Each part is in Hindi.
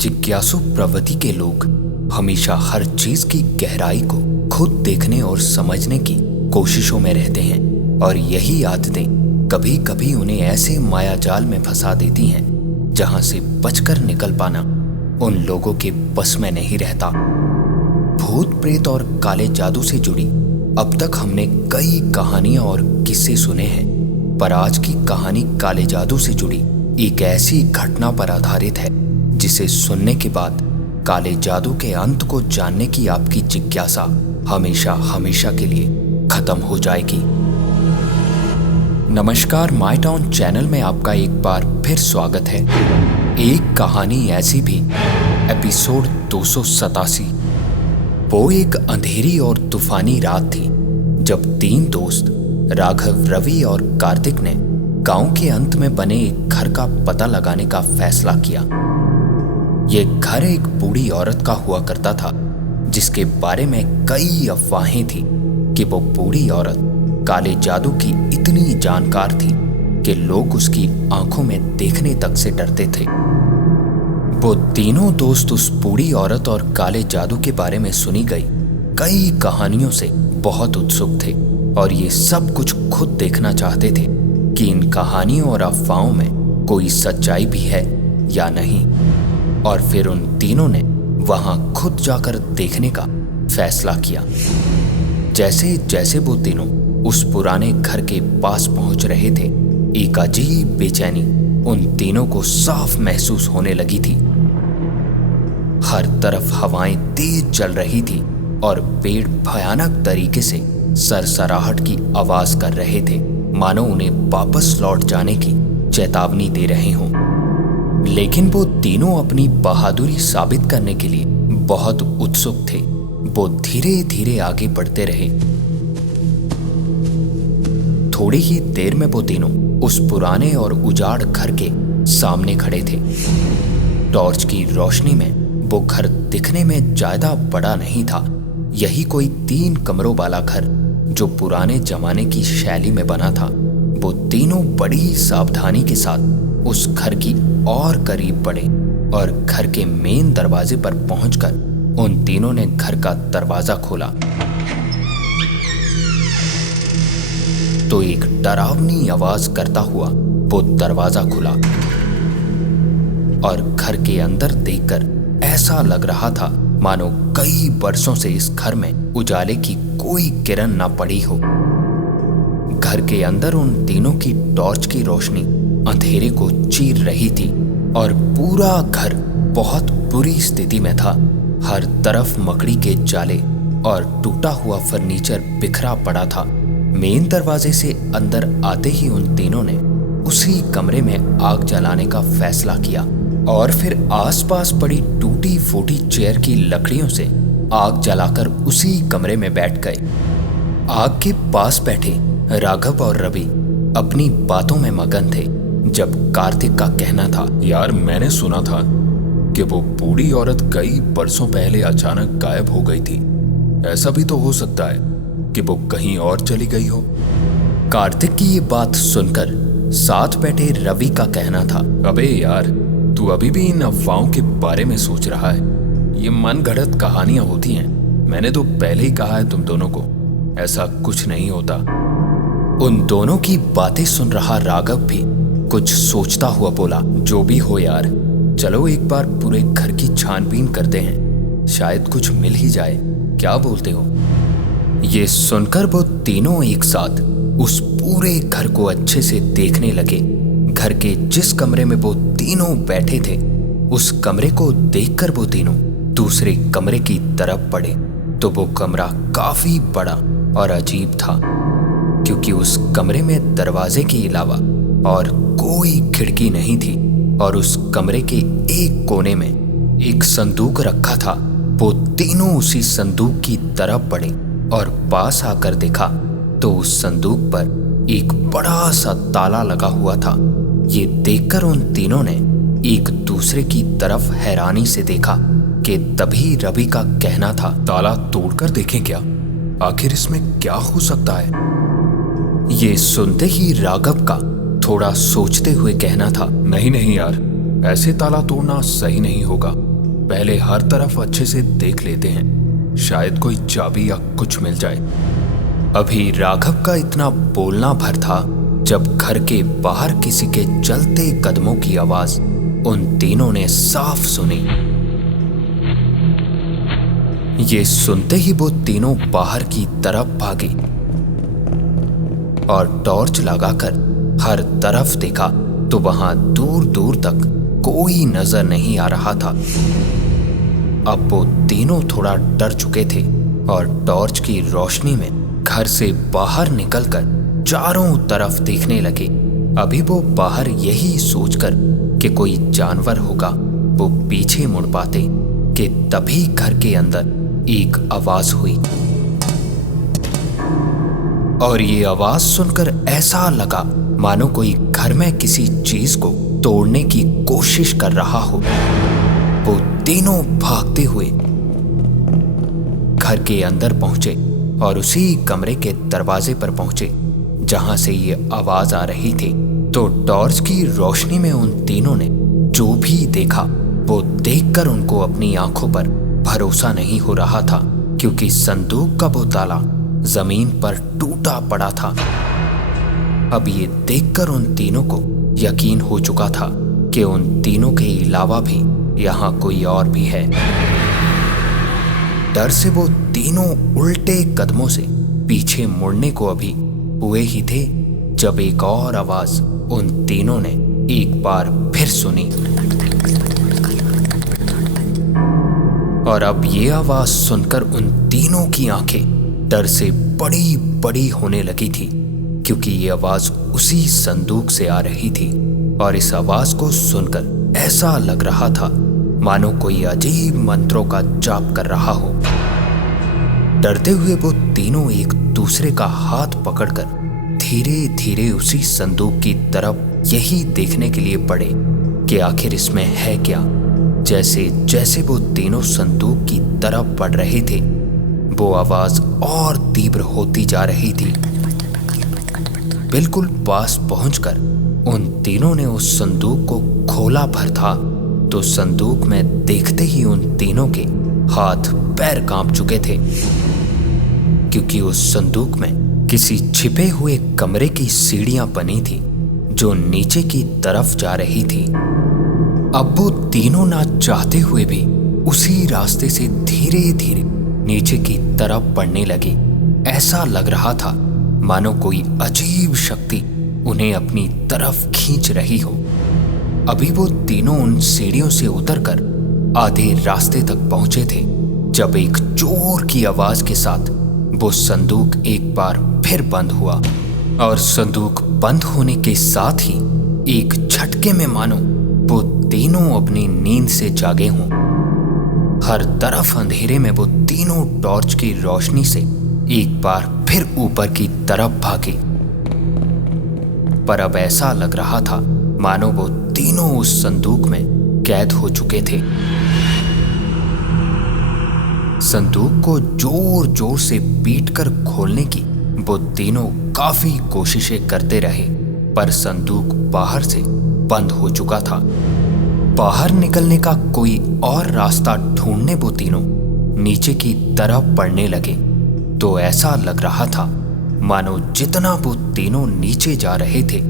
जिज्ञासु प्रवृत्ति के लोग हमेशा हर चीज की गहराई को खुद देखने और समझने की कोशिशों में रहते हैं और यही आदतें कभी कभी उन्हें ऐसे मायाजाल में फंसा देती हैं जहां से बचकर निकल पाना उन लोगों के बस में नहीं रहता। भूत प्रेत और काले जादू से जुड़ी अब तक हमने कई कहानियां और किस्से सुने हैं, पर आज की कहानी काले जादू से जुड़ी एक ऐसी घटना पर आधारित है जिसे सुनने के बाद काले जादू के अंत को जानने की आपकी जिज्ञासा हमेशा हमेशा के लिए खत्म हो जाएगी। नमस्कार, माय टाउन चैनल में आपका एक बार फिर स्वागत है। एक कहानी ऐसी भी, एपिसोड 287। वो एक अंधेरी और तूफानी रात थी जब तीन दोस्त राघव, रवि और कार्तिक ने गांव के अंत में बने एक घर का पता लगाने का फैसला किया। ये घर एक बूढ़ी औरत का हुआ करता था जिसके बारे में कई अफवाहें थी कि वो बूढ़ी औरत काले जादू की इतनी जानकार थी कि लोग उसकी आंखों में देखने तक से डरते थे। वो तीनों दोस्त उस बूढ़ी औरत और काले जादू के बारे में सुनी गई कई कहानियों से बहुत उत्सुक थे और ये सब कुछ खुद देखना चाहते थे कि इन कहानियों और अफवाहों में कोई सच्चाई भी है या नहीं। और फिर उन तीनों ने वहां खुद जाकर देखने का फैसला किया। जैसे जैसे वो तीनों उस पुराने घर के पास पहुंच रहे थे, एक अजीब बेचैनी उन तीनों को साफ महसूस होने लगी थी। हर तरफ हवाएं तेज चल रही थी और पेड़ भयानक तरीके से सरसराहट की आवाज कर रहे थे, मानो उन्हें वापस लौट जाने की चेतावनी दे रहे हों। लेकिन वो तीनों अपनी बहादुरी साबित करने के लिए बहुत उत्सुक थे। वो धीरे धीरे आगे बढ़ते रहे। थोड़ी ही देर में वो तीनों उस पुराने और उजाड़ घर के सामने खड़े थे। टॉर्च की रोशनी में वो घर दिखने में ज्यादा बड़ा नहीं था। यही कोई 3 कमरों वाला घर जो पुराने जमाने की शैली में बना था। वो तीनों बड़ी सावधानी के साथ उस घर की और करीब बढ़े और घर के मेन दरवाजे पर पहुंचकर उन तीनों ने घर का दरवाजा खोला तो एक डरावनी आवाज करता हुआ वो दरवाजा खुला और घर के अंदर देखकर ऐसा लग रहा था मानो कई वर्षों से इस घर में उजाले की कोई किरण ना पड़ी हो। घर के अंदर उन तीनों की टॉर्च की रोशनी अंधेरे को चीर रही थी और पूरा घर बहुत बुरी स्थिति में था। हर तरफ मकड़ी के जाले और टूटा हुआ फर्नीचर बिखरा पड़ा था। मेन दरवाजे से अंदर आते ही उन तीनों ने उसी कमरे में आग जलाने का फैसला किया और फिर आसपास पड़ी टूटी फूटी चेयर की लकड़ियों से आग जलाकर उसी कमरे में बैठ गए। आग के पास बैठे राघव और रवि अपनी बातों में मगन थे जब कार्तिक का कहना था, यार मैंने सुना था कि वो बूढ़ी औरत कई बरसों पहले अचानक गायब हो गई थी। ऐसा भी तो हो सकता है कि वो कहीं और चली गई हो। कार्तिक की ये बात सुनकर साथ बैठे रवि का कहना था, अबे यार, तू अभी भी इन अफवाहों के बारे में सोच रहा है। ये मन घड़त कहानियां होती हैं। मैंने तो पहले ही कहा है तुम दोनों को, ऐसा कुछ नहीं होता। उन दोनों की बातें सुन रहा राघव भी कुछ सोचता हुआ बोला, जो भी हो यार, चलो एक बार पूरे घर की छानबीन करते हैं, शायद कुछ मिल ही जाए। क्या बोलते हो? ये सुनकर वो तीनों एक साथ उस पूरे घर को अच्छे से देखने लगे। घर के जिस कमरे में वो तीनों बैठे थे, उस कमरे को देखकर वो तीनों दूसरे कमरे की तरफ बढ़े तो वो कमरा काफी बड़ा और अजीब था, क्योंकि उस कमरे में दरवाजे के अलावा और कोई खिड़की नहीं थी और उस कमरे के एक कोने में एक संदूक रखा था। वो तीनों उसी संदूक की तरफ बढ़े और पास आकर देखा तो उस संदूक पर एक बड़ा सा ताला लगा हुआ था। ये देखकर उन तीनों ने एक दूसरे की तरफ हैरानी से देखा कि तभी रवि का कहना था, ताला तोड़कर देखें क्या? आखिर इसमें क्या हो सकता है? ये सुनते ही राघव का थोड़ा सोचते हुए कहना था, नहीं नहीं यार, ऐसे ताला तोड़ना सही नहीं होगा। पहले हर तरफ अच्छे से देख लेते हैं, शायद कोई चाबी या कुछ मिल जाए। अभी राघव का इतना बोलना भर था जब घर के बाहर किसी के चलते कदमों की आवाज उन तीनों ने साफ सुनी। ये सुनते ही वो तीनों बाहर की तरफ भागे और टॉर्च लगाकर हर तरफ देखा तो वहां दूर दूर तक कोई नजर नहीं आ रहा था। अब वो तीनों थोड़ा डर चुके थे और टॉर्च की रोशनी में घर से बाहर निकलकर चारों तरफ देखने लगे। अभी वो बाहर यही सोचकर कि कोई जानवर होगा वो पीछे मुड़ पाते कि तभी घर के अंदर एक आवाज हुई और ये आवाज सुनकर ऐसा लगा मानो कोई घर में किसी चीज को तोड़ने की कोशिश कर रहा हो। वो तीनों भागते हुए घर के अंदर पहुंचे और उसी कमरे के दरवाजे पर पहुंचे जहां से ये आवाज आ रही थी। तो टॉर्च की रोशनी में उन तीनों ने जो भी देखा वो देखकर उनको अपनी आंखों पर भरोसा नहीं हो रहा था, क्योंकि संदूक का वो ताला जमीन पर टूटा पड़ा था। अब ये देखकर उन तीनों को यकीन हो चुका था कि उन तीनों के अलावा भी यहाँ कोई और भी है। डर से वो तीनों उल्टे कदमों से पीछे मुड़ने को अभी हुए ही थे जब एक और आवाज उन तीनों ने एक बार फिर सुनी। और अब ये आवाज सुनकर उन तीनों की आंखें डर से बड़ी बड़ी होने लगी थी, क्योंकि ये आवाज उसी संदूक से आ रही थी और इस आवाज को सुनकर ऐसा लग रहा था मानो कोई अजीब मंत्रों का जाप कर रहा हो। डरते हुए वो तीनों एक दूसरे का हाथ पकड़कर धीरे धीरे उसी संदूक की तरफ यही देखने के लिए बढ़े कि आखिर इसमें है क्या। जैसे जैसे वो तीनों संदूक की तरफ बढ़ रहे थे वो आवाज और तीव्र होती जा रही थी। बिल्कुल पास पहुंचकर उन तीनों ने उस संदूक को खोला भर था तो संदूक में देखते ही उन तीनों के हाथ पैर कांप चुके थे, क्योंकि उस संदूक में किसी छिपे हुए कमरे की सीढ़ियां बनी थी जो नीचे की तरफ जा रही थी। अब वो तीनों ना चाहते हुए भी उसी रास्ते से धीरे धीरे नीचे की तरफ बढ़ने लगे। ऐसा लग रहा था मानो कोई अजीब शक्ति उन्हें अपनी तरफ खींच रही हो। अभी वो तीनों उन सीढ़ियों से उतरकर आधे रास्ते तक पहुंचे थे जब एक जोर की आवाज के साथ वो संदूक एक बार फिर बंद हुआ और संदूक बंद होने के साथ ही एक झटके में मानो वो तीनों अपनी नींद से जागे हों। हर तरफ अंधेरे में वो तीनों टॉर्च की रोशनी से एक बार फिर ऊपर की तरफ भागे, पर अब ऐसा लग रहा था मानो वो तीनों उस संदूक में कैद हो चुके थे। संदूक को जोर जोर से पीटकर खोलने की वो तीनों काफी कोशिशें करते रहे, पर संदूक बाहर से बंद हो चुका था। बाहर निकलने का कोई और रास्ता ढूंढने वो तीनों नीचे की तरफ बढ़ने लगे तो ऐसा लग रहा था मानो जितना वो तीनों नीचे जा रहे थे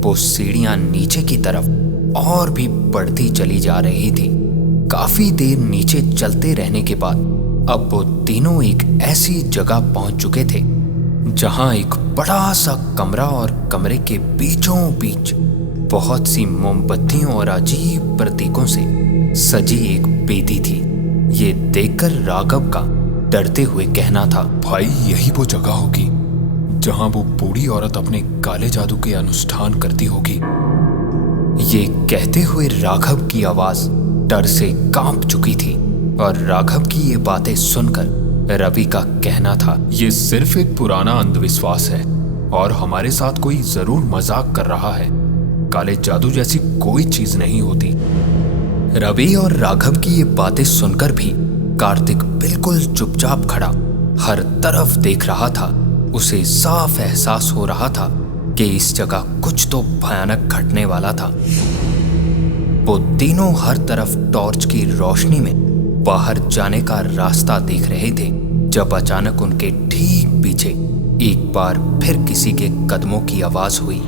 वो सीढ़ियां नीचे की तरफ और भी बढ़ती चली जा रही थी। काफी देर नीचे चलते रहने के बाद अब वो तीनों एक ऐसी जगह पहुंच चुके थे जहां एक बड़ा सा कमरा और कमरे के बीचों बीच बहुत सी मोमबत्तियों और अजीब प्रतीकों से सजी एक बेदी थी। ये देखकर राघव का डरते हुए कहना था, भाई यही वो जगह होगी जहां वो बूढ़ी औरत अपने काले जादू के अनुष्ठान करती होगी। ये कहते हुए राघव की आवाज डर से कांप चुकी थी और राघव की ये बातें सुनकर रवि का कहना था, ये सिर्फ एक पुराना अंधविश्वास है और हमारे साथ कोई जरूर मजाक कर रहा है। काले जादू जैसी कोई चीज नहीं होती। रवि और राघव की ये बातें सुनकर भी कार्तिक बिल्कुल चुपचाप खड़ा हर तरफ देख रहा था। उसे साफ एहसास हो रहा था कि इस जगह कुछ तो भयानक घटने वाला था। वो तीनों हर तरफ टॉर्च की रोशनी में बाहर जाने का रास्ता देख रहे थे जब अचानक उनके ठीक पीछे एक बार फिर किसी के कदमों की आवाज हुई।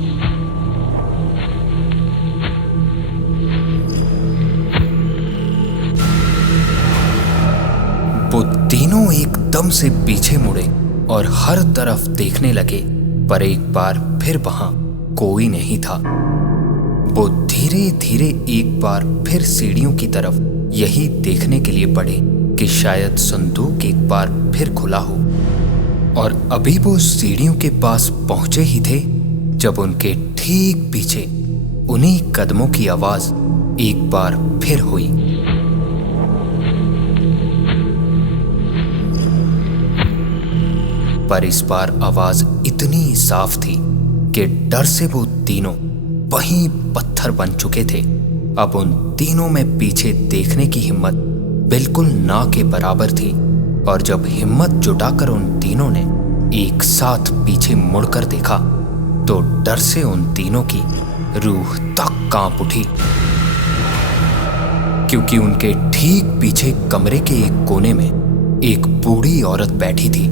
वो तीनों एकदम से पीछे मुड़े और हर तरफ देखने लगे, पर एक बार फिर वहां कोई नहीं था। वो धीरे धीरे एक बार फिर सीढ़ियों की तरफ यही देखने के लिए बढ़े कि शायद संदूक एक बार फिर खुला हो। और अभी वो सीढ़ियों के पास पहुंचे ही थे जब उनके ठीक पीछे उन्हीं कदमों की आवाज एक बार फिर हुई। पर इस बार आवाज इतनी साफ थी कि डर से वो तीनों वहीं पत्थर बन चुके थे। अब उन तीनों में पीछे देखने की हिम्मत बिल्कुल ना के बराबर थी। और जब हिम्मत जुटाकर उन तीनों ने एक साथ पीछे मुड़कर देखा तो डर से उन तीनों की रूह तक कांप उठी, क्योंकि उनके ठीक पीछे कमरे के एक कोने में एक बूढ़ी औरत बैठी थी,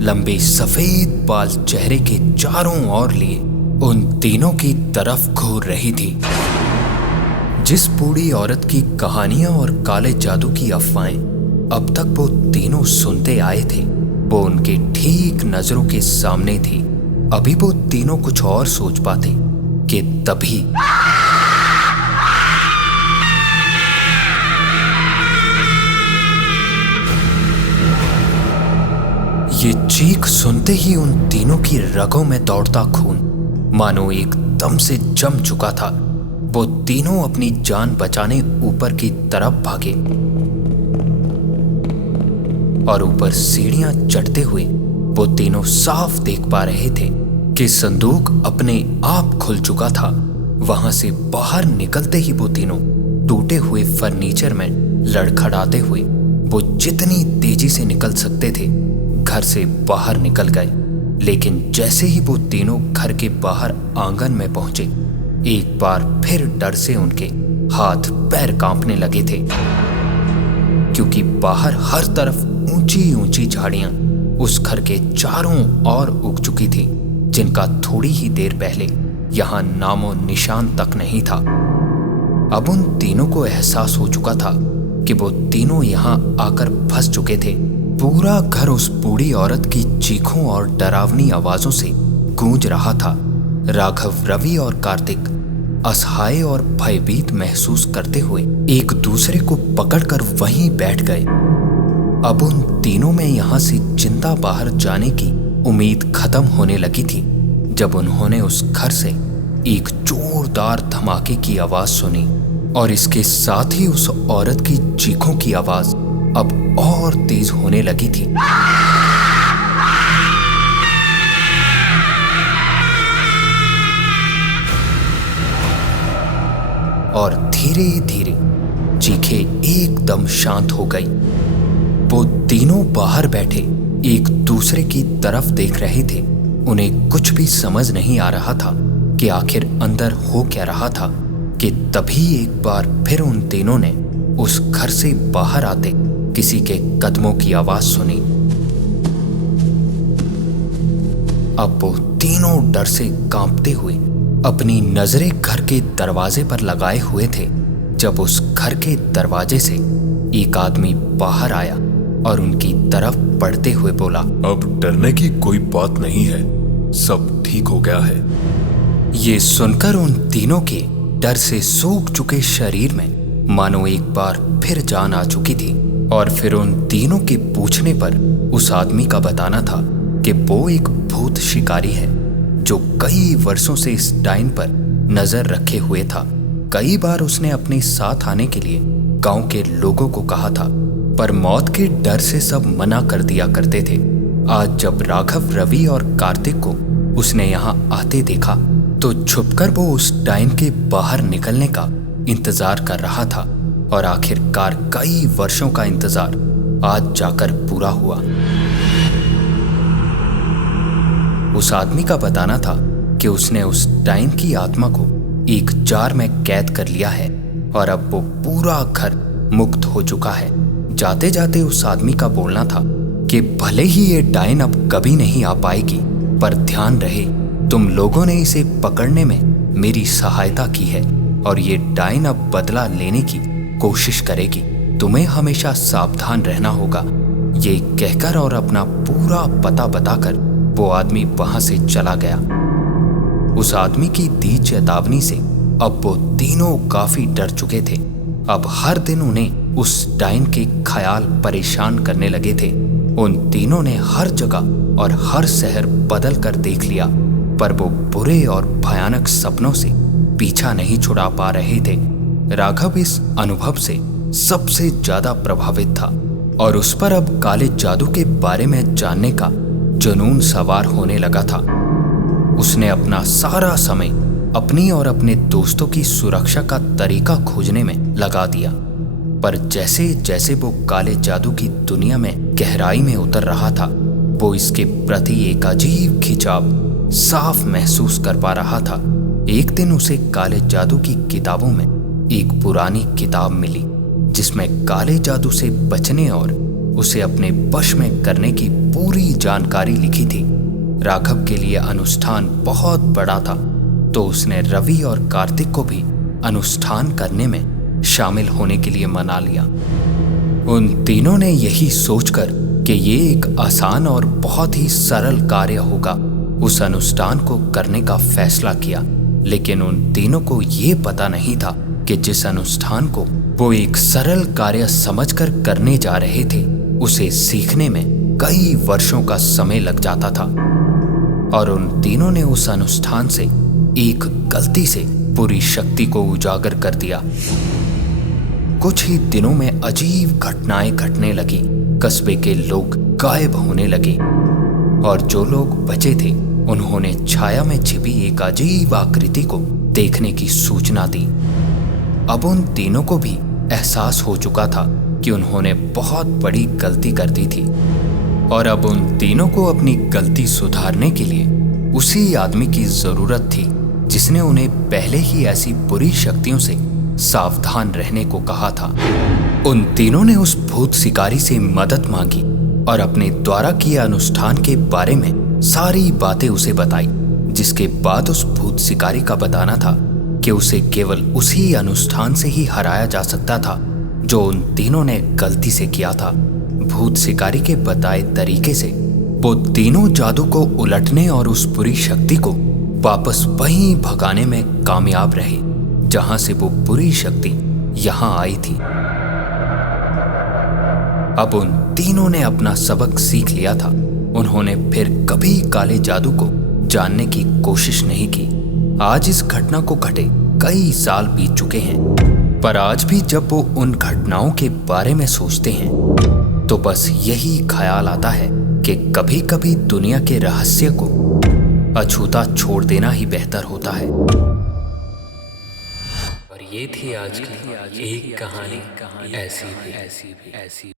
लंबे सफेद बाल चेहरे के चारों ओर लिए उन तीनों की तरफ घूर रही थी। जिस बूढ़ी औरत की कहानियां और काले जादू की अफवाहें अब तक वो तीनों सुनते आए थे, वो उनके ठीक नजरों के सामने थी। अभी वो तीनों कुछ और सोच पाते कि तभी ये चीख सुनते ही उन तीनों की रगों में दौड़ता खून मानो एकदम से जम चुका था। वो तीनों अपनी जान बचाने ऊपर की तरफ भागे और ऊपर सीढ़ियां चढ़ते हुए वो तीनों साफ देख पा रहे थे कि संदूक अपने आप खुल चुका था। वहां से बाहर निकलते ही वो तीनों टूटे हुए फर्नीचर में लड़खड़ाते हुए वो जितनी तेजी से निकल सकते थे घर से बाहर निकल गए। लेकिन जैसे ही वो तीनों घर के बाहर आंगन में पहुंचे, एक बार फिर डर से उनके हाथ पैर कांपने लगे थे, क्योंकि बाहर हर तरफ ऊंची ऊंची झाड़ियां उस घर के चारों ओर उग चुकी थी, जिनका थोड़ी ही देर पहले यहां नामो निशान तक नहीं था। अब उन तीनों को एहसास हो चुका था कि वो तीनों यहां आकर फंस चुके थे। पूरा घर उस बूढ़ी औरत की चीखों और डरावनी आवाजों से गूंज रहा था। राघव, रवि और कार्तिक असहाय और भयभीत महसूस करते हुए एक दूसरे को पकड़कर वहीं बैठ गए। अब उन तीनों में यहां से जिंदा बाहर जाने की उम्मीद खत्म होने लगी थी जब उन्होंने उस घर से एक जोरदार धमाके की आवाज सुनी, और इसके साथ ही उस औरत की चीखों की आवाज अब और तेज होने लगी थी। और धीरे धीरे चीखें एकदम शांत हो गई। वो तीनों बाहर बैठे एक दूसरे की तरफ देख रहे थे। उन्हें कुछ भी समझ नहीं आ रहा था कि आखिर अंदर हो क्या रहा था, कि तभी एक बार फिर उन तीनों ने उस घर से बाहर आते किसी के कदमों की आवाज सुनी। अब वो तीनों डर से कांपते हुए अपनी नजरें घर के दरवाजे पर लगाए हुए थे जब उस घर के दरवाजे से एक आदमी बाहर आया और उनकी तरफ बढ़ते हुए बोला, अब डरने की कोई बात नहीं है, सब ठीक हो गया है। ये सुनकर उन तीनों के डर से सूख चुके शरीर में मानो एक बार फिर जान आ चुकी थी। और फिर उन तीनों के पूछने पर उस आदमी का बताना था कि वो एक भूत शिकारी है जो कई वर्षों से इस डाइन पर नजर रखे हुए था। कई बार उसने अपने साथ आने के लिए गांव के लोगों को कहा था, पर मौत के डर से सब मना कर दिया करते थे। आज जब राघव, रवि और कार्तिक को उसने यहाँ आते देखा तो छुपकर वो उस डाइन के बाहर निकलने का इंतजार कर रहा था। और आखिरकार कई वर्षों का इंतजार आज जाकर पूरा हुआ। उस आदमी का बताना था कि उसने उस डाइन की आत्मा को एक जार में कैद कर लिया है और अब वो पूरा घर मुक्त हो चुका है। जाते जाते उस आदमी का बोलना था कि भले ही ये डायन अब कभी नहीं आ पाएगी, पर ध्यान रहे तुम लोगों ने इसे पकड़ने में मेरी सहायता की है और ये डायन अब बदला लेने की कोशिश करेगी। तुम्हें हमेशा सावधान रहना होगा। ये कहकर और अपना पूरा पता बताकर वो आदमी वहां से चला गया। उस आदमी की दी चेतावनी से अब वो तीनों काफी डर चुके थे। अब हर दिन उन्हें उस डायन के ख्याल परेशान करने लगे थे। उन तीनों ने हर जगह और हर शहर बदल कर देख लिया, पर वो बुरे और भयानक सपनों से पीछा नहीं छुड़ा पा रहे थे। राघव इस अनुभव से सबसे ज्यादा प्रभावित था और उस पर अब काले जादू के बारे में जानने का जुनून सवार होने लगा था। उसने अपना सारा समय अपनी और अपने दोस्तों की सुरक्षा का तरीका खोजने में लगा दिया, पर जैसे जैसे वो काले जादू की दुनिया में गहराई में उतर रहा था, वो इसके प्रति एक अजीब खिंचाव साफ महसूस कर पा रहा था। एक दिन उसे काले जादू की किताबों में एक पुरानी किताब मिली जिसमें काले जादू से बचने और उसे अपने वश में करने की पूरी जानकारी लिखी थी। राघव के लिए अनुष्ठान बहुत बड़ा था, तो उसने रवि और कार्तिक को भी अनुष्ठान करने में शामिल होने के लिए मना लिया। उन तीनों ने यही सोचकर कि ये एक आसान और बहुत ही सरल कार्य होगा, उस अनुष्ठान को करने का फैसला किया। लेकिन उन तीनों को ये पता नहीं था कि जिस अनुष्ठान को वो एक सरल कार्य समझकर करने जा रहे थे, उसे सीखने में कई वर्षों का समय लग जाता था। और उन तीनों ने उस अनुष्ठान से एक गलती से पूरी शक्ति को उजागर कर दिया। कुछ ही दिनों में अजीब घटनाएं घटने लगी। कस्बे के लोग गायब होने लगे और जो लोग बचे थे उन्होंने छाया में छिपी एक अजीब आकृति को देखने की सूचना दी। अब उन तीनों को भी एहसास हो चुका था कि उन्होंने बहुत बड़ी गलती कर दी थी और अब उन तीनों को अपनी गलती सुधारने के लिए उसी आदमी की जरूरत थी जिसने उन्हें पहले ही ऐसी बुरी शक्तियों से सावधान रहने को कहा था। उन तीनों ने उस भूत शिकारी से मदद मांगी और अपने द्वारा किए अनुष्ठान के बारे में सारी बातें उसे बताई, जिसके बाद उस भूत शिकारी का बताना था कि उसे केवल उसी अनुष्ठान से ही हराया जा सकता था जो उन तीनों ने गलती से किया था। भूत शिकारी के बताए तरीके से वो तीनों जादू को उलटने और उस बुरी शक्ति को वापस वहीं भगाने में कामयाब रहे जहां से वो बुरी शक्ति यहां आई थी। अब उन तीनों ने अपना सबक सीख लिया था। उन्होंने फिर कभी काले जादू को जानने की कोशिश नहीं की। आज इस घटना को घटे कई साल बीत चुके हैं, पर आज भी जब वो उन घटनाओं के बारे में सोचते हैं तो बस यही ख्याल आता है कि कभी कभी दुनिया के रहस्य को अछूता छोड़ देना ही बेहतर होता है। और ये थी आज की एक कहानी ऐसी भी।